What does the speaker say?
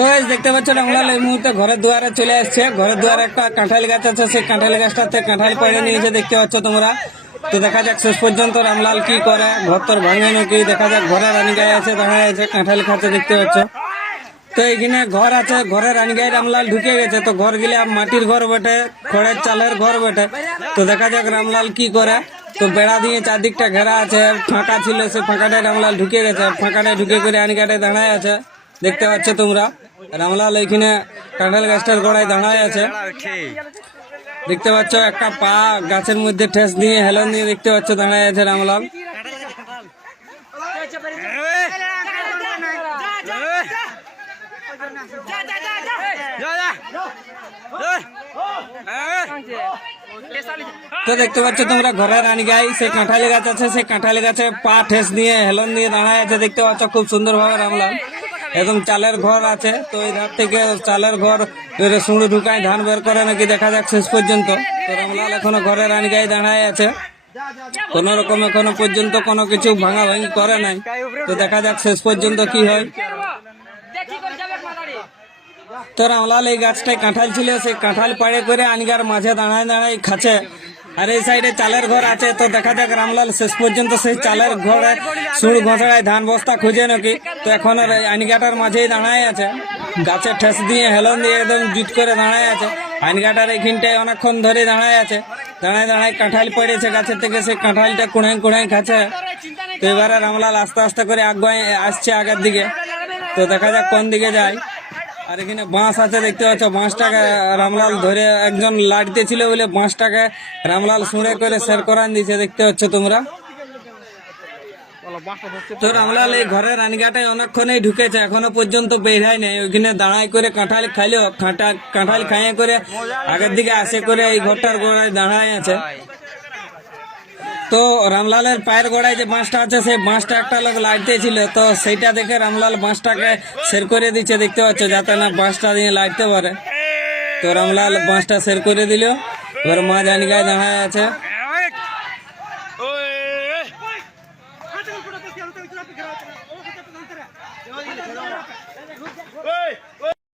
তো দেখতে পাচ্ছ রামলাল এই মুহূর্তে ঘরের দুয়ারে চলে আসছে। ঘরের দুয়ারে একটা কাঁঠাল গাছ আছে, সেই কাঁঠাল গাছটাতে কাঁঠাল পেড়ে নিয়েছে, দেখতে পাচ্ছ তোমরা। তো দেখা যাক, শেষ পর্যন্ত রামলাল কি করে। ঘর তোর ভাঙে নাকি? দেখা যাক, ঘরে রানী গায়ে আছে দেখা যাচ্ছে কাঁঠাল খাচ্ছে, দেখতে পাচ্ছ। তো এইখানে ঘর আছে রানী গায়ে রামলাল ঢুকে গেছে। তো ঘর গিলে মাটির ঘর বটে, খড়ের চালের ঘর বটে। তো দেখা যাক রামলাল কি করে। তো বেড়া দিয়ে চারদিকটা ঘেরা আছে ফাঁকা ছিল, সে ফাঁকাটায় রামলাল ঢুকে গেছে। ফাঁকাটায় ঢুকে করে আনিকাটায় দাঁড়ায় আছে, দেখতে পাচ্ছ তোমরা। রামলাল এইখানে কাঁঠাল গাছটার গোড়ায় দাঁড়ায় আছে। দেখতে পাচ্ছ একটা পা গাছের মধ্যে ঠেস দিয়ে হেলন দিয়ে দেখতে পাচ্ছ দাঁড়ায় আছে রামলাল। তো দেখতে পাচ্ছ তোমরা ঘরের রানী গাই সেই কাঁঠালি গাছ আছে সেই কাঁঠালি গাছে পা ঠেস দিয়ে হেলন দিয়ে দাঁড়ায় আছে, দেখতে পাচ্ছ খুব সুন্দর ভাবে রামলাল। একদম চালের ঘর আছে। তো এই ধার থেকে চালের ঘর সুঁড়ে ঢুকায় ধান বের করে নাকি দেখা যাক শেষ পর্যন্ত। তো রামলাল এখনও ঘরের রানী গাই দাঁড়ায় আছে। কোন রকম এখনও পর্যন্ত কোনো কিছু ভাঙা ভাঙি করে নাই। তো দেখা যাক শেষ পর্যন্ত কি হয়। তো রামলাল এই গাছটায় কাঁঠাল ছিল, সেই কাঁঠাল পাড়ে করে আনিগার মাঝে দাঁড়ায় দাঁড়ায় খাচ্ছে। আর এই সাইডে চালের ঘর আছে, তো দেখা যাক রামলাল শেষ পর্যন্ত সেই চালের ঘরে সুর ঘষড়ায় ধান বস্তা খুঁজে নাকি। তো এখন আনিগাটার মাঝেই দাঁড়ায় আছে। গাছে ঠেস দিয়ে হেলন দিয়ে একদম জুট করে দাঁড়ায় আছে। আনিগাটার এইখানটায় অনেকক্ষণ ধরে দাঁড়ায় আছে। দাঁড়ায় দাঁড়ায় কাঁঠাল পড়েছে, গাছের থেকে সেই কাঁঠালটা কুড়াই কুড়াই খাচ্ছে। তো এবারে রামলাল আস্তে আস্তে করে আগুয়ায় আসছে আগের দিকে। তো দেখা যাক কোন দিকে যায়। আর এখানে বাঁশ আছে, দেখতে পাচ্ছ? বাঁশটাকে রামলাল ধরে একজন লাড়তে ছিল বলে বাঁশটাকে রামলাল সুঁড়ে করে সের করান দিয়েছে, দেখতে পাচ্ছ তোমরা? তো রামলাল এই ঘরের রানগাটায় অনেকক্ষণই ঢুকেছে, এখনও পর্যন্ত বেরাই নেই। ওইখানে দাঁড়াই করে কাঁঠাল খাইলেও কাঁঠাল খাইয়ে করে আগের দিকে আসে করে এই ঘরটার গোড়ায় দাঁড়ায় আছে। তো রামলালের পায়ের গোড়ায় যে বাঁশটা আছে, সেই বাঁশটা একটা লোক লাগতেছিল তো সেইটা দেখে রামলাল বাঁশটাকে সের করে দিচ্ছে, দেখতে পাচ্ছ, যাতে না বাঁশটা দিয়ে লাগতে পারে তো রামলাল বাঁশটা সের করে দিল। এবার মা জানিকায় দাঁড়ায় আছে। Hey!